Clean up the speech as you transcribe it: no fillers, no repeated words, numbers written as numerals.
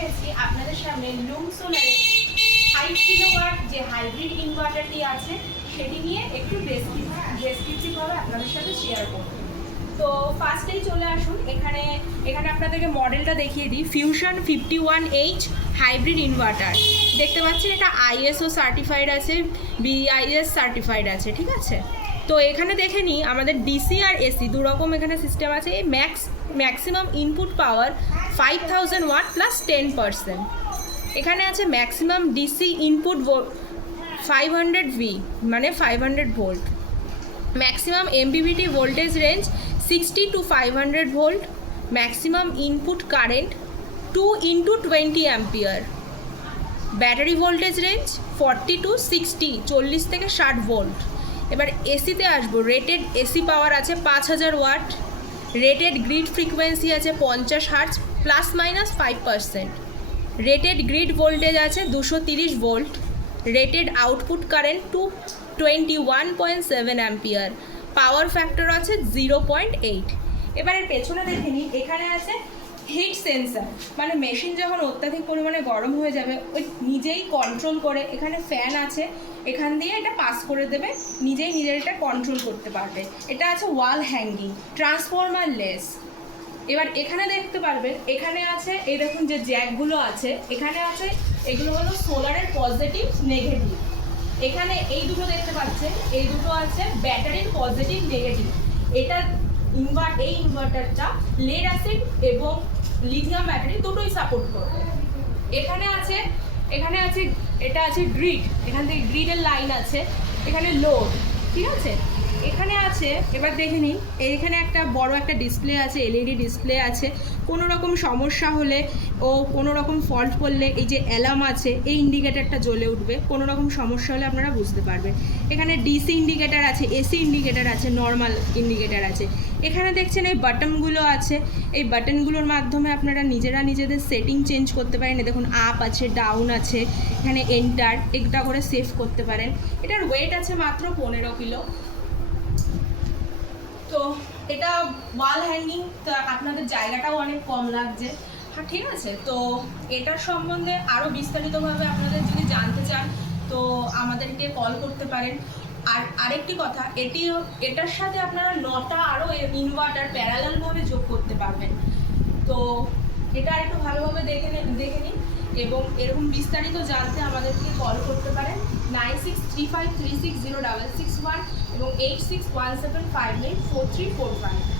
গেছি আপনাদের সামনে লুম সোলারের 5 কিলোওয়াট যে হাইব্রিড ইনভার্টারটি আছে সেটি নিয়ে একটু ডেসক্রিপটিভভাবে আপনাদের সাথে শেয়ার করব। তো ফার্স্টেই চলে আসুন, এখানে আপনাদেরকে মডেলটা দেখিয়ে দিই। ফিউশন 51H হাইব্রিড ইনভার্টার দেখতে পাচ্ছেন, এটা ISO সার্টিফাইড আছে, BIS সার্টিফাইড আছে, ঠিক আছে। তো এখানে দেখে নিই আমাদের ডিসি আর এসি দুরকম এখানে সিস্টেম আছে। Maximum input power 5000 watt plus 10%। এখানে আছে ম্যাক্সিমাম ডিসি ইনপুট 500V মানে 500 volt. Maximum MPPT voltage range 60 to 500 volt. Maximum input current 2 into 20 ampere. Battery voltage range 40 to 60 40 থেকে 60 ভোল্ট। এবার এসিতে আসবো। রেটেড এসি পাওয়ার আছে 5000 ওয়াট। রেটেড গ্রিড ফ্রিকোয়েন্সি আছে 50 hertz plus minus 5%। Rated grid voltage আছে 230 volt. Rated output current 21.7 ampere. Power factor আছে 0.8। এবারে পেছনে দেখে নিই, এখানে আছে হিট সেন্সার, মানে মেশিন যখন অত্যাধিক পরিমাণে গরম হয়ে যাবে ওই নিজেই কন্ট্রোল করে, এখানে ফ্যান আছে, এখান দিয়ে এটা পাস করে দেবে, নিজের এটা কন্ট্রোল করতে পারবে। এটা আছে ওয়াল হ্যাঙ্গিং, ট্রান্সফরমার লেস। এবার এখানে দেখতে পারবেন, এখানে আছে এই দেখুন যে জ্যাকগুলো আছে, এখানে আছে এগুলো হলো সোলারের পজিটিভ নেগেটিভ। এখানে এই দুটো দেখতে পাচ্ছেন, এই দুটো আছে ব্যাটারির পজিটিভ নেগেটিভ। এটা এই ইনভার্টারটা লেড অ্যাসিড এবং লিথিয়াম ব্যাটারি দুটোই সাপোর্ট করবে। এখানে আছে এটা আছে গ্রিড, এখান থেকে গ্রিডের লাইন আছে, এখানে লোড, ঠিক আছে। এখানে আছে, এবার দেখে নিন, এইখানে একটা বড় একটা ডিসপ্লে আছে, LED ডিসপ্লে আছে। কোনো রকম সমস্যা হলে ও কোনো রকম ফল্ট করলে এই যে অ্যালার্ম আছে, এই ইন্ডিকেটারটা জ্বলে উঠবে। কোনো রকম সমস্যা হলে আপনারা বুঝতে পারবেন। এখানে ডিসি ইন্ডিকেটার আছে, এসি ইন্ডিকেটার আছে, নর্মাল ইন্ডিকেটার আছে। এখানে দেখছেন এই বাটনগুলো আছে, এই বাটনগুলোর মাধ্যমে আপনারা নিজেদের সেটিং চেঞ্জ করতে পারেন। দেখুন আপ আছে, ডাউন আছে, এখানে এন্টার একটা করে সেভ করতে পারেন। এটার ওয়েট আছে মাত্র 15 কিলো। তো এটা ওয়াল হ্যাঙ্গিং, তো আপনাদের জায়গাটাও অনেক কম লাগছে, হ্যাঁ ঠিক আছে। তো এটার সম্বন্ধে আরও বিস্তারিতভাবে আপনাদের যদি জানতে চান তো আমাদেরকে কল করতে পারেন। আর আরেকটি কথা, এটার সাথে আপনারা 9টা আরও ইনভার্টার প্যারালালভাবে যোগ করতে পারবেন। তো এটা একটু ভালোভাবে দেখে নিন এবং এরকম বিস্তারিত জানতে আমাদেরকে কল করতে পারেন 9635360661 এবং 8617584345।